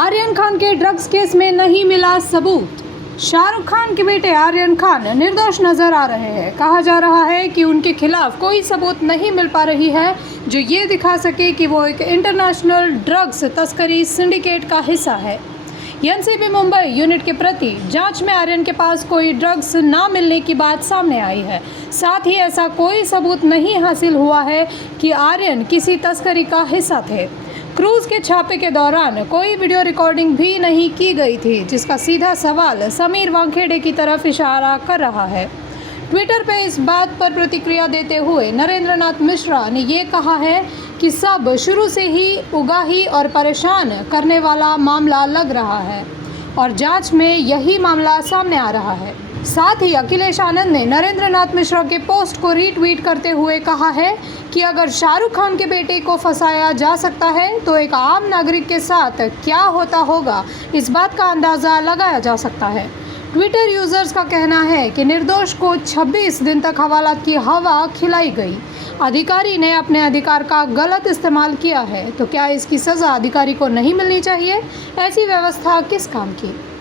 आर्यन खान के drugs case में नहीं मिला सबूत। शाहरुख खान के बेटे आर्यन खान निर्दोष नजर आ रहे हैं। कहा जा रहा है कि उनके खिलाफ कोई सबूत नहीं मिल पा रही है जो ये दिखा सके कि वो एक इंटरनेशनल ड्रग्स तस्करी सिंडिकेट का हिस्सा है। एनसीबी मुंबई यूनिट के प्रति जांच में आर्यन के पास कोई ड्रग्स ना मिलने की बात सामने आई है। साथ ही ऐसा कोई सबूत नहीं हासिल हुआ है कि आर्यन किसी तस्करी का हिस्सा थे। क्रूज के छापे के दौरान कोई वीडियो रिकॉर्डिंग भी नहीं की गई थी, जिसका सीधा सवाल समीर वानखेड़े की तरफ इशारा कर रहा है। ट्विटर पे इस बात पर प्रतिक्रिया देते हुए नरेंद्र नाथ मिश्रा ने ये कहा है कि सब शुरू से ही उगाही और परेशान करने वाला मामला लग रहा है और जांच में यही मामला सामने आ रहा है। साथ ही अखिलेश आनंद ने नरेंद्र नाथ मिश्रा के पोस्ट को रीट्वीट करते हुए कहा है कि अगर शाहरुख खान के बेटे को फंसाया जा सकता है तो एक आम नागरिक के साथ क्या होता होगा, इस बात का अंदाज़ा लगाया जा सकता है। ट्विटर यूजर्स का कहना है कि निर्दोष को 26 दिन तक हवालात की हवा खिलाई गई। अधिकारी ने अपने अधिकार का गलत इस्तेमाल किया है, तो क्या इसकी सज़ा अधिकारी को नहीं मिलनी चाहिए? ऐसी व्यवस्था किस काम की?